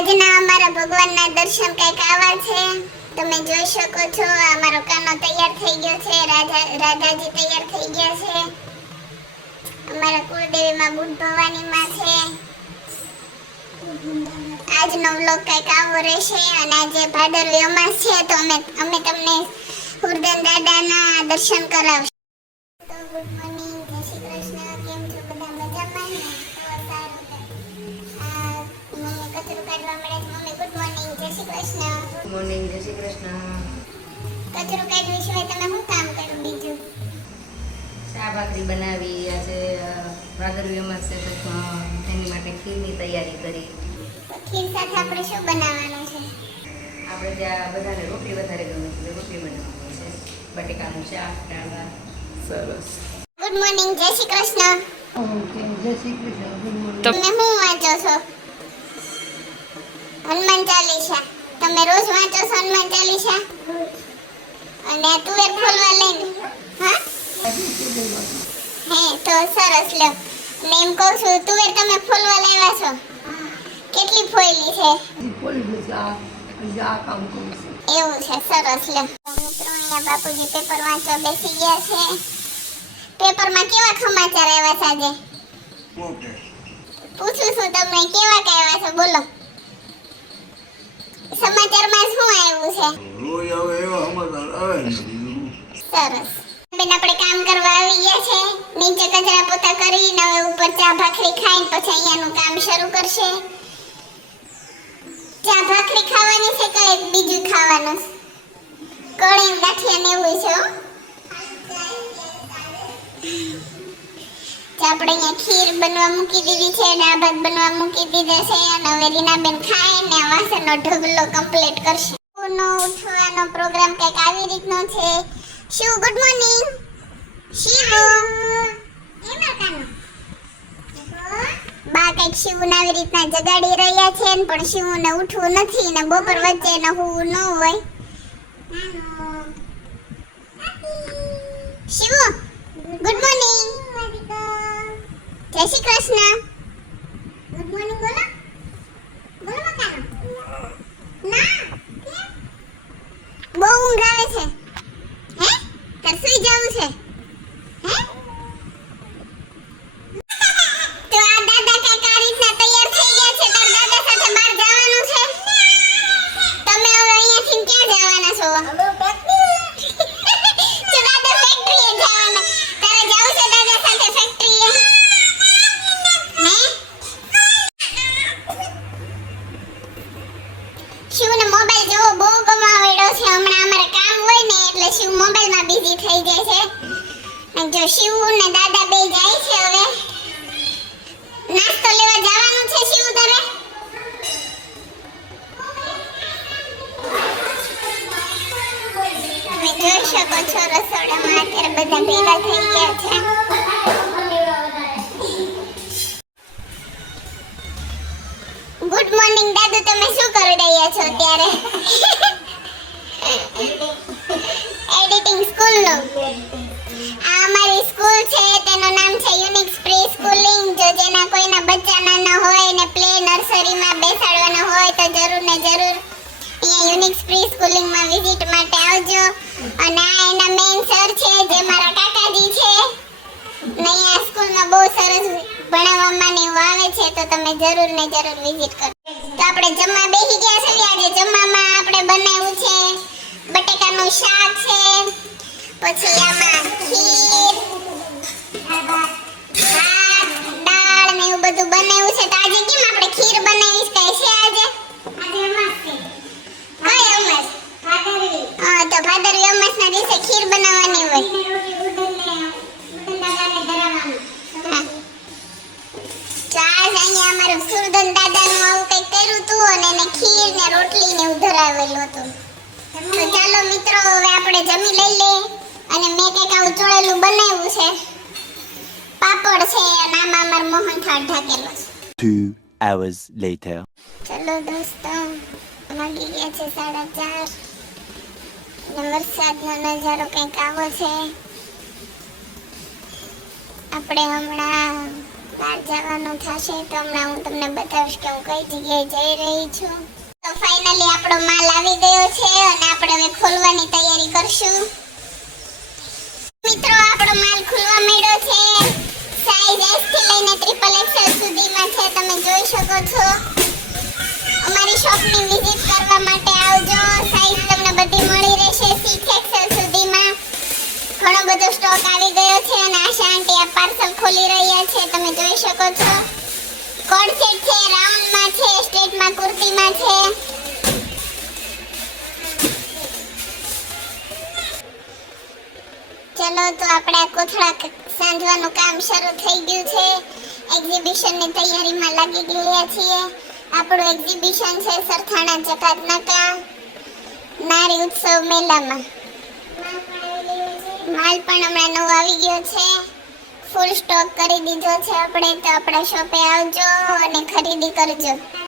આજના અમારા ભગવાનના દર્શન કંઈક આવા છે. તમે જોઈ શકો છો અમારો કાનો તૈયાર થઈ ગયો છે, રાધાજી તૈયાર થઈ ગયા છે. અમારા કુળદેવીમાં બુટ ભવાનીમાં છે. આજનો વ્લોગ કંઈક આવો રહેશે અને આજે ભાદરવી અમાસ છે તો અમે તમને હુરદન દાદાના દર્શન કરાવશું. તો ગુડ મોર્નિંગ, જય શ્રી કૃષ્ણ. કેમ છો બધા? મજામાં ને? તો સારું. મમ્મી કચરું કાઢવા મળે છે. મમ્મી ગુડ મોર્નિંગ, જય શ્રી કૃષ્ણ. ગુડ મોર્નિંગ, જય શ્રી કૃષ્ણ. કચરું કાઢ્યું સિવાય તમે શું કામ કર્યું બીજું? ચા ભાખરી બનાવી. આજે ભાદરવી અમાસ છે તો એની માટે ખીરની તૈયારી કરી. તો ખીર સાથે આપણે શું બનાવવાનું છે? આપણે ત્યાં બધાને રોટલી વધારે ગમે છે, રોટલી બનાવવાની છે. બટેકાનું શાક, ડાળવા. સરસ. ગુડ મોર્નિંગ, જય શ્રી કૃષ્ણ. ઓકે, જય શ્રી કૃષ્ણ. Good morning. તમે શું વાંચો છો? હનુમાન ચાલીસા. તમે રોજ વાંચો છો હનુમાન ચાલીસા? અને આ તુવેર ફોલવા લઈને હા હે તો સરસ. લ્યો ને એમ કહું છું તુવેર તમે ફોલવા લાવ્યા છો? કેટલી ફોયલી છે? એવું છે, સરસ. લ્યો મિત્રો, અહીંયા બાપુજી પેપર વાંચવા બેસી ગયા છે. પેપરમાં કેવા સમાચાર આવ્યા છે આજે? પૂછું છું તમને કેવા આવ્યા છે, બોલો. સમાચારમાં શું આવ્યું છે? રોજ આવે એવા સમાચાર આવે ને. સરસ. બેન આપણે કામ કરવા આવી ગયા છે. નીચે કચરા પોતા કરીને હવે ઉપર ચા ભાખરી ખાઈને પછી અહીંયાનું કામ શરૂ કરશે. ચા ભાખરી ખાવાની છે કે બીજું ખાવાનું? કળી ગાંઠિયા ને એવું છે. આપણે અહીંયા ખીર બનવા મૂકી દીધી છે, દાળ ભાત બનવા મૂકી દીધા છે અને હવે રીનાબેન ખાઈને વાસણનો ઢગલો કમ્પ્લીટ કરશે. નો ઉઠવાનો પ્રોગ્રામ કંઈક આવી રીતનો છે. Shiv good morning. શિવ બા કંઈક શિવને આવી રીતના જગાડી રહ્યા છે પણ શિવને ઉઠવું નથી ને બપોર વચ્ચે ને હું ન હોય. Shiv good morning. જય શ્રી કૃષ્ણ. ગુડ મોર્નિંગ બોલો. બોલો મકાનો. ના બહુ ઊંઘ આવે છે. હે તાર સુઈ જવું છે? હે તો આ દાદા કઈક આ રીતના તૈયાર થઈ ગયા છે. તાર દાદા સાથે બહાર જવાનું છે. તમે હવે અહીંયાથી ક્યાં જવાના છો? તો દાદા ફેક્ટરીએ જવાના. તારે જવું છે દાદા સાથે ફેક્ટરીએ? હે શિવને મોબાઈલ જોવો બહુ ગમાવેડો છે. હમણાં અમારે કામ હોય ને એટલે શિવ મોબાઈલમાં બિઝી થઈ જાય છે. અને જો શિવ ને દાદા બે જાય છે હવે નાસ્તો લેવા જવાનું છે. શિવ તારે તમે જોઈ શકો છો રસોડામાં અત્યારે બધા ભેગા થઈ ગયા છે. ગુડ મોર્નિંગ દાદુ, તમે શું કરી રહ્યા છો અત્યારે? એડિટિંગ સ્કૂલનું. આ અમારી સ્કૂલ છે, તેનું નામ છે યુનિક પ્રી સ્કૂલિંગ. જો જેના કોઈના બચ્ચા નાના હોય ને પ્લે નર્સરીમાં બેસાડવાના હોય તો જરૂર ને જરૂર અહીંયા યુનિક પ્રી સ્કૂલિંગમાં વિઝિટ માટે આવજો. અને આ એના મેઇન સર છે જે મારા કાકાજી છે. ને અહીંયા સ્કૂલમાં બહુ સરસ ભણાવવામાં ને એવું આવે છે તો તમે જરૂર ને જરૂર વિઝિટ કરો. તો આપણે જમવા બેસી ગયા છે. આજે જમવામાં આપણે બનાવ્યું છે બટેકાનું શાક છે, પછી આમાં ખીર, ભાત, દાળ ને એવું બધું બનાવ્યું છે. તો આજે કેમ આપણે ખીર બનાવીશ કઈ છે આજે? આજે અમાસ છે. કઈ અમાસ? ભાદરવી. હા, તો ભાદરવી અમાસના દિવસે ખીર બનાવવાની હોય. અહીંયા અમારું સુરદન દાદાનું આવું કંઈક કર્યું હતું અને એને ખીર ને રોટલી ને એવું ધરાવેલું હતું. તો ચાલો મિત્રો હવે આપણે જમી લઈ લે. અને મેં કંઈક આવું ચોળેલું બનાવ્યું છે. પાપડ છે અને આમાં અમાર મોહનથાળ ઢાકેલો છે. 2 hours later. ચલો દોસ્તો, વાગી ગયા છે 4:30 અને વરસાદનો નજારો કંઈક આવો છે. આપણે હમણાં બહાર જવાનું થશે તો હમણાં હું તમને બતાવીશ કે હું કઈ જગ્યાએ જઈ રહી છું. તો ફાઇનલી આપણો માલ આવી ગયો છે અને આપણે હવે ખોલવાની તૈયારી કરશું. મિત્રો આપણો માલ ખુલવા માંડ્યો છે. સાઈઝ S થી લઈને XXL સુધીમાં છે, તમે જોઈ શકો છો. અમારી શોપની વિઝિટ કરવા માટે આવજો. સાઈઝ તમને બધી મળી રહેશે 6XL સુધીમાં. ઘણો બધો સ્ટોક આવી ગયો છે અને આશા આંટી આ પાર્સલ ખોલી રહ્યા છે, તમે જોઈ શકો છો. કોડ સેટ છે, રાઉન્ડમાં છે, સ્ટ્રેટમાં કુર્તીમાં છે. ચલો તો આપણે આ કોથળા સાંજવાનું કામ શરૂ થઈ ગયું છે. એક્ઝિબિશનની તૈયારીમાં લાગી ગયા છીએ. આપણું એક્ઝિબિશન છે સરથાણા જકાત નાકા નારી ઉત્સવ મેળામાં. માલ પણ હમણાં નવો આવી ગયો છે. ફૂલ સ્ટોક કરી દીધો છે આપણે. તો આપણા શોપે આવજો અને ખરીદી કરજો.